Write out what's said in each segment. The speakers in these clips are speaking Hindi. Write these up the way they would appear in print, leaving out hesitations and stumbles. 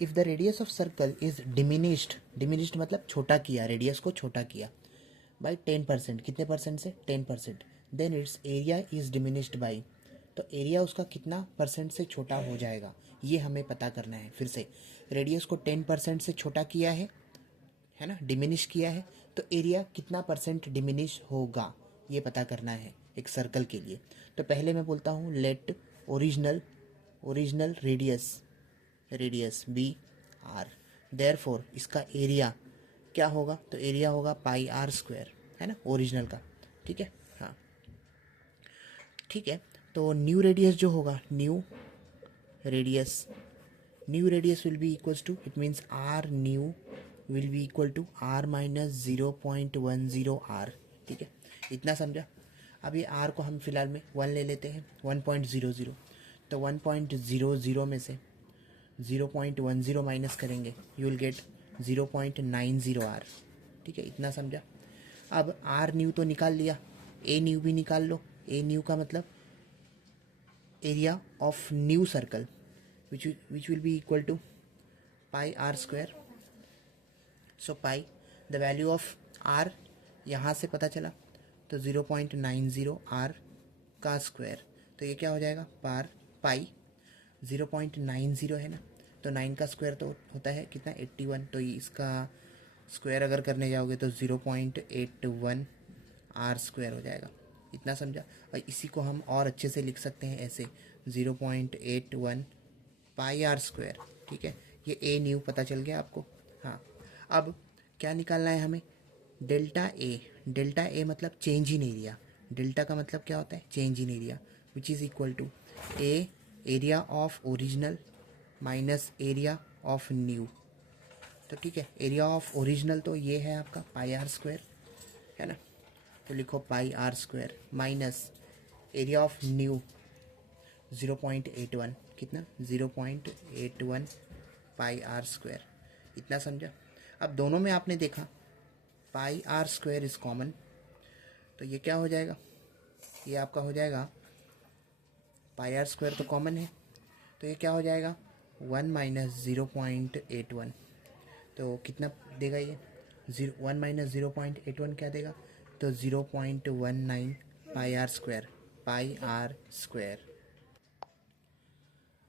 If the radius of circle is diminished मतलब छोटा किया, रेडियस को छोटा किया बाई 10%, कितने परसेंट से 10%, then its area is diminished by, तो एरिया उसका कितना परसेंट से छोटा हो जाएगा, ये हमें पता करना है। फिर से रेडियस को 10% से छोटा किया है ना, डिमिनिश किया है, तो एरिया कितना परसेंट डिमिनिश होगा ये पता करना है एक सर्कल के लिए। तो पहले मैं बोलता हूँ let original radius be R, therefore इसका एरिया क्या होगा, तो एरिया होगा पाई आर स्क्वायर, है ना, ओरिजिनल का। ठीक है, हाँ ठीक है। तो न्यू रेडियस जो होगा, radius new radius will be equals to, it means R new will be equal to R minus 0.10 R. ठीक है, इतना समझा। अब ये आर को हम फिलहाल में 1 ले लेते हैं, 1.00, तो 1.00 में से 0.10 माइनस करेंगे, यू विल गेट 0.90 आर। ठीक है, इतना समझा। अब आर न्यू तो निकाल लिया, ए न्यू भी निकाल लो। ए न्यू का मतलब area of new circle which will be equal to pi r square. So pi, the value of r यहाँ से पता चला, तो 0.90 r का स्क्वायर, तो ये क्या हो जाएगा, पाई 0.90 है ना, तो 9 का स्क्वायर तो होता है कितना 81, तो ये इसका स्क्वायर अगर करने जाओगे तो 0.81 आर स्क्वायर हो जाएगा। इतना समझा। और इसी को हम और अच्छे से लिख सकते हैं ऐसे, 0.81 पाई आर स्क्वायर। ठीक है, ये ए न्यू पता चल गया आपको। हाँ, अब क्या निकालना है हमें, डेल्टा ए मतलब चेंज इन एरिया। डेल्टा का मतलब क्या होता है, change in area, which is equal to a area of original minus area of new. तो ठीक है, एरिया ऑफ ओरिजिनल तो ये है आपका पाई आर स्क्वायर, है ना, तो लिखो pi R square minus area of new 0.81, कितना 0.81 पाई आर स्क्वायर। इतना समझा। अब दोनों में आपने देखा पाई आर स्क्वायर इज कॉमन, तो ये क्या हो जाएगा, ये आपका हो जाएगा पाई आर स्क्वायर तो कॉमन है, तो ये क्या हो जाएगा 1 माइनस 0.81, तो कितना देगा ये 1 माइनस 0.81 क्या देगा, तो 0.19 पाई आर स्क्वायर।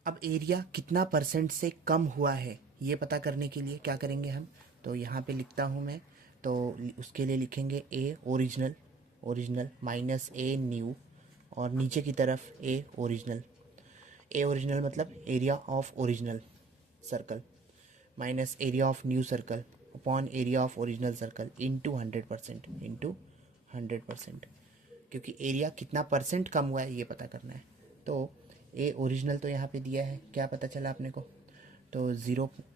अब एरिया कितना परसेंट से कम हुआ है ये पता करने के लिए क्या करेंगे हम, तो यहाँ पे लिखता हूँ मैं, तो उसके लिए लिखेंगे ओरिजिनल माइनस ए न्यू, और नीचे की तरफ ए ओरिजिनल मतलब area of original circle minus area of new circle upon area of original circle into 100%, क्योंकि एरिया कितना परसेंट कम हुआ है ये पता करना है। तो ए ओरिजिनल तो यहाँ पे दिया है, क्या पता चला अपने को, तो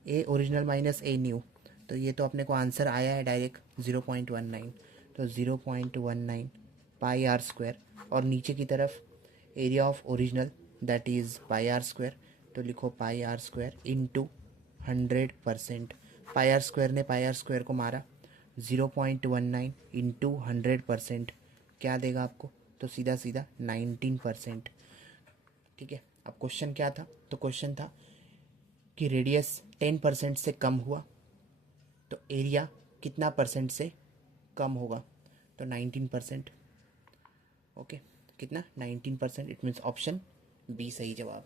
ए ओरिजिनल माइनस ए न्यू, तो ये तो अपने को आंसर आया है डायरेक्ट 0.19, तो 0.19 पाई आर स्क्वायर, और नीचे की तरफ area of original that is pi R square, तो लिखो pi R square into 100%। Pi R square ने पाई आर स्क्वायर को मारा, 0.19 इंटू 100% क्या देगा आपको, तो सीधा सीधा 19%। ठीक है, अब क्वेश्चन क्या था, तो क्वेश्चन था कि रेडियस 10% से कम हुआ तो एरिया कितना परसेंट से कम होगा, तो 19%। ओके, कितना 19%, इट मीन्स ऑप्शन बी सही जवाब।